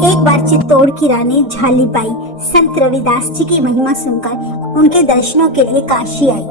एक बार चित्तौड़ की रानी झालीबाई संत रविदास जी की महिमा सुनकर उनके दर्शनों के लिए काशी आई।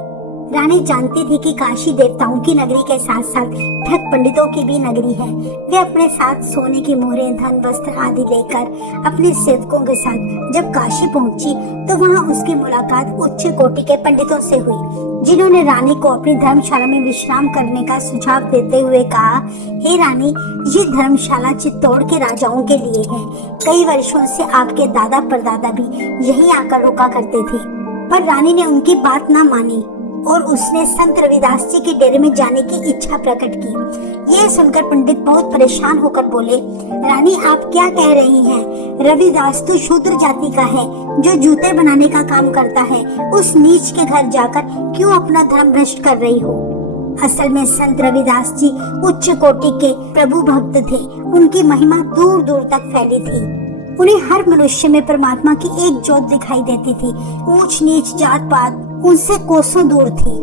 रानी जानती थी कि काशी देवताओं की नगरी के साथ साथ ठग पंडितों की भी नगरी है। वे अपने साथ सोने की मोहरें, धन, वस्त्र आदि लेकर अपने सेवकों के साथ जब काशी पहुंची तो वहां उसकी मुलाकात उच्च कोटि के पंडितों से हुई, जिन्होंने रानी को अपनी धर्मशाला में विश्राम करने का सुझाव देते हुए कहा, हे रानी, ये धर्मशाला चित्तौड़ के राजाओं के लिए है। कई वर्षों से आपके दादा परदादा भी यहीं आकर रुका करते थे। पर रानी ने उनकी बात न मानी और उसने संत रविदास जी के डेरे में जाने की इच्छा प्रकट की। यह सुनकर पंडित बहुत परेशान होकर बोले, रानी, आप क्या कह रही हैं? रविदास तो शूद्र जाति का है, जो जूते बनाने का काम करता है। उस नीच के घर जाकर क्यों अपना धर्म भ्रष्ट कर रही हो? असल में संत रविदास जी उच्च कोटि के प्रभु भक्त थे। उनकी महिमा दूर दूर तक फैली थी। उन्हें हर मनुष्य में परमात्मा की एक ज्योत दिखाई देती थी। ऊंच नीच जात पात उनसे कोसों दूर थी।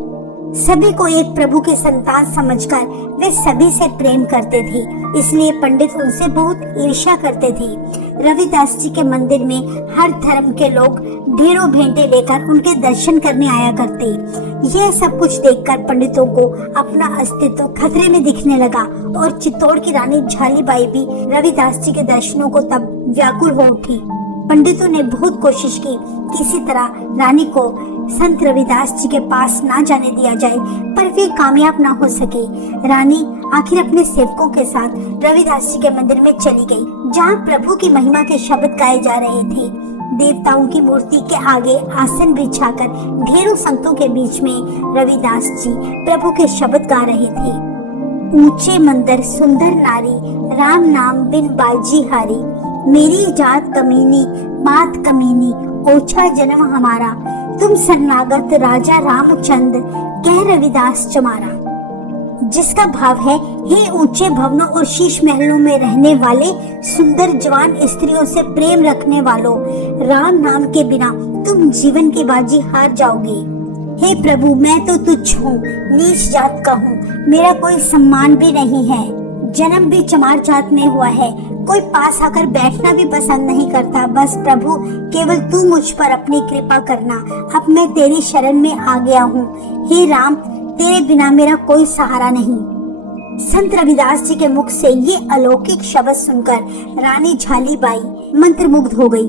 सभी को एक प्रभु के संतान समझकर वे सभी से प्रेम करते थे। इसलिए पंडित उनसे बहुत ईर्ष्या करते थे। रविदास जी के मंदिर में हर धर्म के लोग ढेरों भेंटे लेकर उनके दर्शन करने आया करते। यह सब कुछ देखकर पंडितों को अपना अस्तित्व खतरे में दिखने लगा और चित्तौड़ की रानी झालीबाई भी रविदास जी के दर्शनों को तब व्याकुल हो उठी। पंडितों ने बहुत कोशिश की किसी तरह रानी को संत रविदास जी के पास ना जाने दिया जाए, पर वे कामयाब ना हो सके। रानी आखिर अपने सेवकों के साथ रविदास जी के मंदिर में चली गई, जहाँ प्रभु की महिमा के शब्द गाए जा रहे थे। देवताओं की मूर्ति के आगे आसन बिछाकर ढेरों संतों के बीच में रविदास जी प्रभु के शब्द गा रहे थे। ऊंचे मंदिर सुंदर नारी, राम नाम बिन बाजी हारी। मेरी जात कमीनी, बात कमीनी, ओछा जन्म हमारा। तुम शरणागत राजा रामचंद, कह रविदास चमारा। जिसका भाव है, हे ऊंचे भवनों और शीश महलों में रहने वाले सुंदर जवान स्त्रियों से प्रेम रखने वालों, राम नाम के बिना तुम जीवन की बाजी हार जाओगे। हे प्रभु, मैं तो तुच्छ हूँ, नीच जात का हूँ, मेरा कोई सम्मान भी नहीं है। जन्म भी चमार जात में हुआ है। कोई पास आकर बैठना भी पसंद नहीं करता। बस प्रभु, केवल तू मुझ पर अपनी कृपा करना। अब मैं तेरी शरण में आ गया हूँ। हे राम, तेरे बिना मेरा कोई सहारा नहीं। संत रविदास जी के मुख से ये अलौकिक शब्द सुनकर रानी झालीबाई मंत्रमुग्ध हो गई।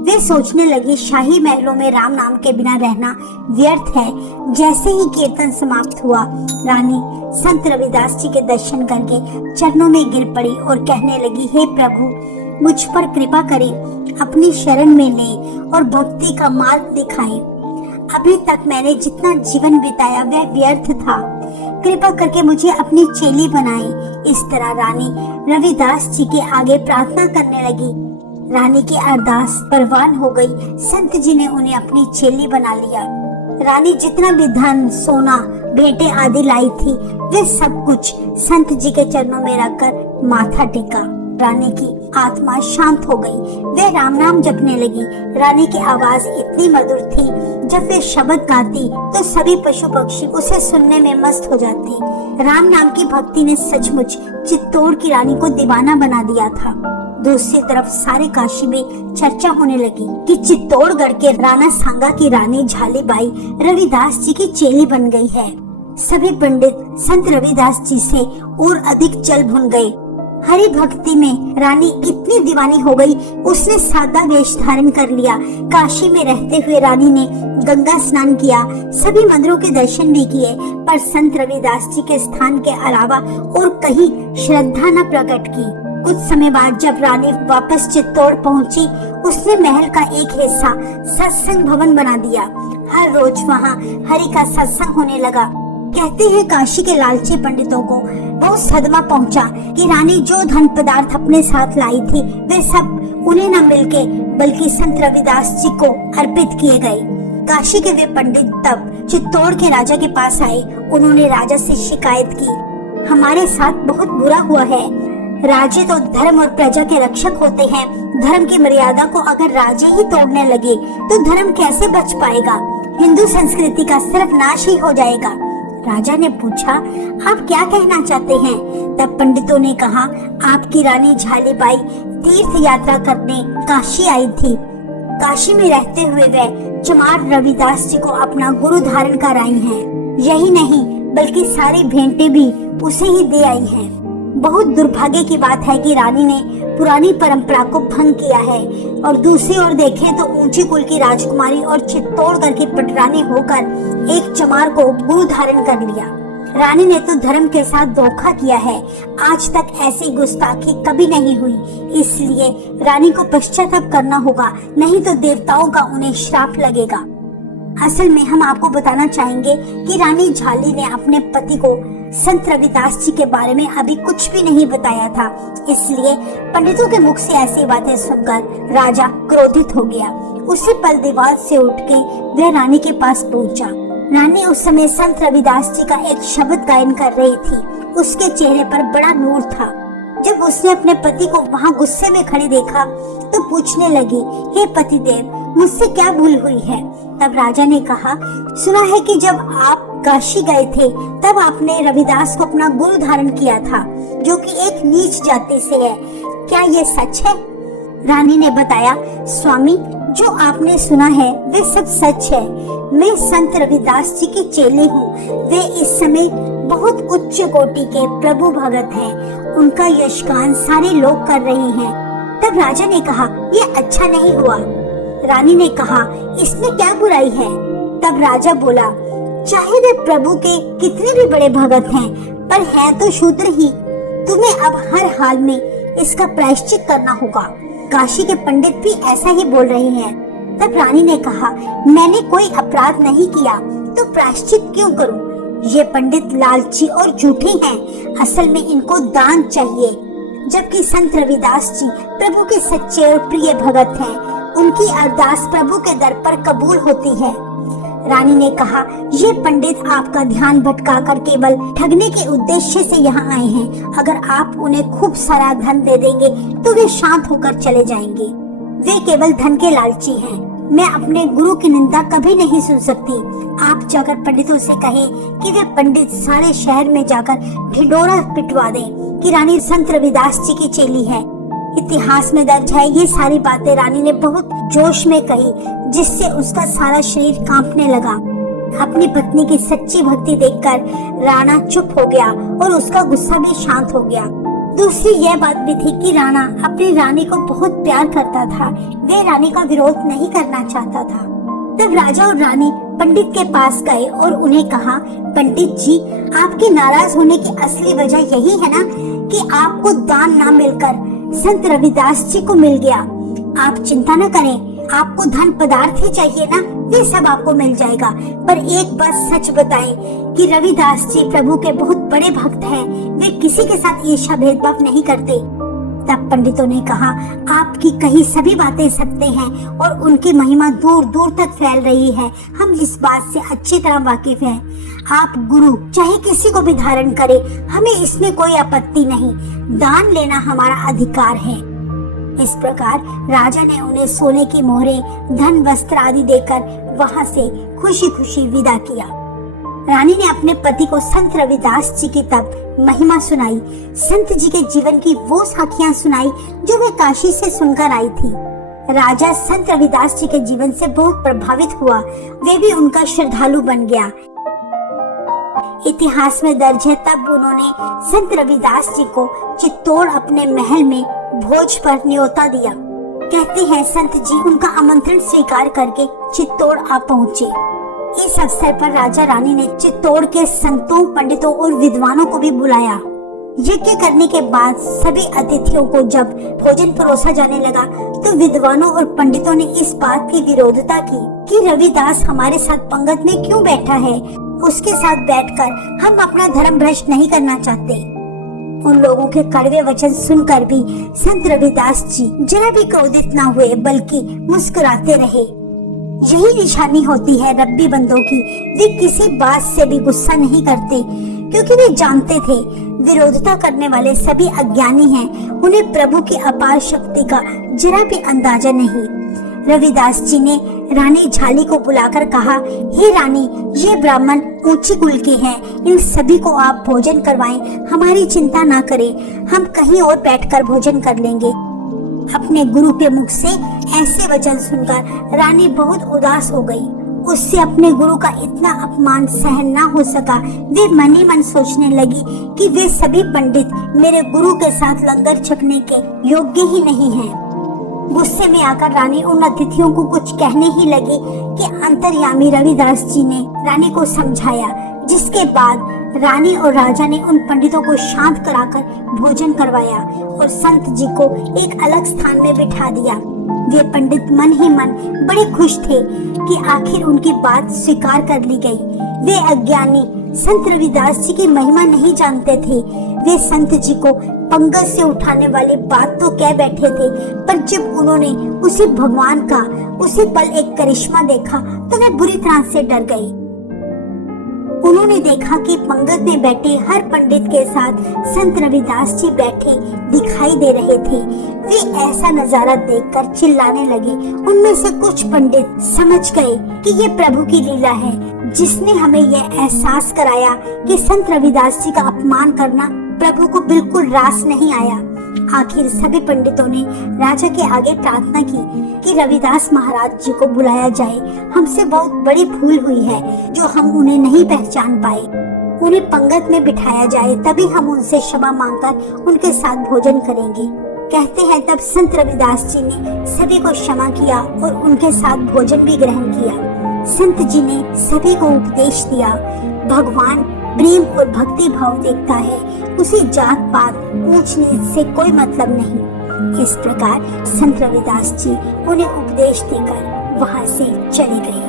वे सोचने लगी, शाही महलों में राम नाम के बिना रहना व्यर्थ है। जैसे ही कीर्तन समाप्त हुआ, रानी संत रविदास जी के दर्शन करके चरणों में गिर पड़ी और कहने लगी, हे प्रभु, मुझ पर कृपा करें, अपनी शरण में लें और भक्ति का मार्ग दिखाएं। अभी तक मैंने जितना जीवन बिताया वह व्यर्थ था। कृपा करके मुझे अपनी चेली बनाएं। इस तरह रानी रविदास जी के आगे प्रार्थना करने लगी। रानी की अरदास परवान हो गई। संत जी ने उन्हें अपनी चेली बना लिया। रानी जितना भी धन, सोना, भेंटे आदि लाई थी, वे सब कुछ संत जी के चरणों में रखकर माथा टेका। रानी की आत्मा शांत हो गई। वे राम नाम जपने लगी। रानी की आवाज इतनी मधुर थी, जब वे शब्द गाती तो सभी पशु पक्षी उसे सुनने में मस्त हो जाते। राम नाम की भक्ति ने सचमुच चित्तौड़ की रानी को दीवाना बना दिया था। दूसरी तरफ सारे काशी में चर्चा होने लगी कि चित्तौड़गढ़ के राणा सांगा की रानी झालीबाई रविदास जी की चेली बन गई है। सभी पंडित संत रविदास जी से और अधिक चल भुन गए। हरि भक्ति में रानी इतनी दीवानी हो गई, उसने सादा वेश धारण कर लिया। काशी में रहते हुए रानी ने गंगा स्नान किया, सभी मंदिरों के दर्शन भी किए, पर संत रविदास जी के स्थान के अलावा और कहीं श्रद्धा न प्रकट की। कुछ समय बाद जब रानी वापस चित्तौड़ पहुंची, उसने महल का एक हिस्सा सत्संग भवन बना दिया। हर रोज वहाँ हरि का सत्संग होने लगा। कहते हैं काशी के लालची पंडितों को बहुत सदमा पहुंचा कि रानी जो धन पदार्थ अपने साथ लाई थी, वे सब उन्हें न मिलके बल्कि संत रविदास जी को अर्पित किए गए। काशी के वे पंडित तब चित्तौड़ के राजा के पास आए। उन्होंने राजा से शिकायत की, हमारे साथ बहुत बुरा हुआ है। राजे तो धर्म और प्रजा के रक्षक होते हैं। धर्म की मर्यादा को अगर राजे ही तोड़ने लगे तो धर्म कैसे बच पाएगा? हिंदू संस्कृति का सिर्फ नाश ही हो जाएगा। राजा ने पूछा, आप क्या कहना चाहते हैं? तब पंडितों ने कहा, आपकी रानी झालीबाई तीर्थ यात्रा करने काशी आई थी। काशी में रहते हुए वह चमार रविदास जी को अपना गुरु धारण कर आई हैं। यही नहीं बल्कि सारी भेंटें भी उसे ही दे आई हैं। बहुत दुर्भाग्य की बात है कि रानी ने पुरानी परंपरा को भंग किया है और दूसरी ओर देखें तो ऊंची कुल की राजकुमारी और चित्तौड़गढ़ की पटरानी होकर एक चमार को गुरु धारण कर लिया। रानी ने तो धर्म के साथ धोखा किया है। आज तक ऐसी गुस्ताखी कभी नहीं हुई, इसलिए रानी को पश्चाताप करना होगा, नहीं तो देवताओं का उन्हें श्राप लगेगा। असल में हम आपको बताना चाहेंगे कि रानी झाली ने अपने पति को संत रविदास जी के बारे में अभी कुछ भी नहीं बताया था, इसलिए पंडितों के मुख से ऐसी बातें सुनकर राजा क्रोधित हो गया। उसी पल दीवार से उठ के वह रानी के पास पहुंचा। रानी उस समय संत रविदास जी का एक शब्द गायन कर रही थी। उसके चेहरे पर बड़ा नूर था। जब उसने अपने पति को वहाँ गुस्से में खड़े देखा तो पूछने लगी, हे पतिदेव, मुझसे क्या भूल हुई है? तब राजा ने कहा, सुना है कि जब आप काशी गए थे तब आपने रविदास को अपना गुरु धारण किया था, जो कि एक नीच जाति से है। क्या ये सच है? रानी ने बताया, स्वामी, जो आपने सुना है वे सब सच है। मैं संत रविदास जी की चेली हूँ। वे इस समय बहुत उच्च कोटि के प्रभु भगत हैं। उनका यशगान सारे लोग कर रहे हैं। तब राजा ने कहा, ये अच्छा नहीं हुआ। रानी ने कहा, इसमें क्या बुराई है? तब राजा बोला, चाहे वे प्रभु के कितने भी बड़े भगत हैं, पर है तो शूद्र ही। तुम्हें अब हर हाल में इसका प्रायश्चित करना होगा। काशी के पंडित भी ऐसा ही बोल रहे हैं। तब रानी ने कहा, मैंने कोई अपराध नहीं किया तो प्रायश्चित क्यों करूं? ये पंडित लालची और झूठे हैं। असल में इनको दान चाहिए। जबकि संत रविदास जी प्रभु के सच्चे और प्रिय भगत हैं। उनकी अरदास प्रभु के दर पर कबूल होती है। रानी ने कहा, ये पंडित आपका ध्यान भटकाकर केवल ठगने के उद्देश्य से यहाँ आए हैं। अगर आप उन्हें खूब सारा धन दे देंगे तो वे शांत होकर चले जाएंगे। वे केवल धन के लालची हैं। मैं अपने गुरु की निंदा कभी नहीं सुन सकती। आप जाकर पंडितों से कहें कि वे पंडित सारे शहर में जाकर ढिंढोरा पिटवा दें कि रानी संत रविदास जी की चेली है। इतिहास में दर्ज है। ये सारी बातें रानी ने बहुत जोश में कही, जिससे उसका सारा शरीर कांपने लगा। अपनी पत्नी की सच्ची भक्ति देखकर राणा चुप हो गया और उसका गुस्सा भी शांत हो गया। दूसरी यह बात भी थी कि राणा अपनी रानी को बहुत प्यार करता था। वे रानी का विरोध नहीं करना चाहता था। तब राजा और रानी पंडित के पास गए और उन्हें कहा, पंडित जी, आपके नाराज होने की असली वजह यही है ना कि आपको दान ना मिलकर संत रविदास जी को मिल गया। आप चिंता न करें, आपको धन पदार्थ ही चाहिए ना, ये सब आपको मिल जाएगा। पर एक बात सच बताएं कि रविदास जी प्रभु के बहुत बड़े भक्त हैं। वे किसी के साथ ईर्ष्या भेदभाव नहीं करते। तब पंडितों ने कहा, आपकी कही सभी बातें सत्य हैं और उनकी महिमा दूर दूर तक फैल रही है। हम इस बात से अच्छी तरह वाकिफ हैं। आप गुरु चाहे किसी को भी धारण करें, हमें इसमें कोई आपत्ति नहीं। दान लेना हमारा अधिकार है। इस प्रकार राजा ने उन्हें सोने की मोहरें, धन, वस्त्र आदि देकर वहां से खुशी खुशी विदा किया। रानी ने अपने पति को संत रविदास जी की तब महिमा सुनाई। संत जी के जीवन की वो साखियां सुनाई जो वे काशी से सुनकर आई थी। राजा संत रविदास जी के जीवन से बहुत प्रभावित हुआ। वे भी उनका श्रद्धालु बन गया। इतिहास में दर्ज है, तब उन्होंने संत रविदास जी को चित्तौड़ अपने महल में भोज पर न्योता दिया। कहते हैं संत जी उनका आमंत्रण स्वीकार करके चित्तौड़ आ पहुँचे। इस अवसर पर राजा रानी ने चित्तौड़ के संतों, पंडितों और विद्वानों को भी बुलाया। यज्ञ करने के बाद सभी अतिथियों को जब भोजन परोसा जाने लगा तो विद्वानों और पंडितों ने इस बात की विरोधता की कि रविदास हमारे साथ पंगत में क्यों बैठा है। उसके साथ बैठकर हम अपना धर्म भ्रष्ट नहीं करना चाहते। उन लोगों के कड़वे वचन सुनकर भी संत रविदास जी जरा भी क्रोधित न हुए, बल्कि मुस्कुराते रहे। यही निशानी होती है रब्बी बंदों की। वे किसी बात से भी गुस्सा नहीं करते, क्योंकि वे जानते थे विरोधता करने वाले सभी अज्ञानी हैं। उन्हें प्रभु की अपार शक्ति का जरा भी अंदाजा नहीं। रविदास जी ने रानी झाली को बुलाकर कहा, हे रानी, ये ब्राह्मण ऊंची कुल के हैं, इन सभी को आप भोजन करवाएं, हमारी चिंता ना करें, हम कहीं और बैठकर भोजन कर लेंगे। अपने गुरु के मुख से ऐसे वचन सुनकर रानी बहुत उदास हो गई। उससे अपने गुरु का इतना अपमान सहन ना हो सका। वे मन ही मन सोचने लगी कि वे सभी पंडित मेरे गुरु के साथ लंगर छकने के योग्य ही नहीं हैं। गुस्से में आकर रानी उन अतिथियों को कुछ कहने ही लगी कि अंतर्यामी रविदास जी ने रानी को समझाया, जिसके बाद रानी और राजा ने उन पंडितों को शांत कराकर भोजन करवाया और संत जी को एक अलग स्थान में बिठा दिया। वे पंडित मन ही मन बड़े खुश थे कि आखिर उनकी बात स्वीकार कर ली गई। वे अज्ञानी संत रविदास जी की महिमा नहीं जानते थे। वे संत जी को पंगत से उठाने वाली बात तो कह बैठे थे, पर जब उन्होंने उसी भगवान का उसी पल एक करिश्मा देखा तो वे बुरी तरह से डर गए। उन्होंने देखा कि पंगत में बैठे हर पंडित के साथ संत रविदास जी बैठे दिखाई दे रहे थे। वे ऐसा नजारा देखकर चिल्लाने लगे। उनमें से कुछ पंडित समझ गए कि ये प्रभु की लीला है, जिसने हमें यह एहसास कराया कि संत रविदास जी का अपमान करना प्रभु को बिल्कुल रास नहीं आया। आखिर सभी पंडितों ने राजा के आगे प्रार्थना की कि रविदास महाराज जी को बुलाया जाए। हमसे बहुत बड़ी भूल हुई है जो हम उन्हें नहीं पहचान पाए। उन्हें पंगत में बिठाया जाए, तभी हम उनसे क्षमा मांगकर उनके साथ भोजन करेंगे। कहते हैं तब संत रविदास जी ने सभी को क्षमा किया और उनके साथ भोजन भी ग्रहण किया। संत जी ने सभी को उपदेश दिया, भगवान प्रेम और भक्ति भाव देखता है, उसी जात पात ऊंच नीच से कोई मतलब नहीं। इस प्रकार संत रविदास जी उन्हें उपदेश देकर वहां से चले गए।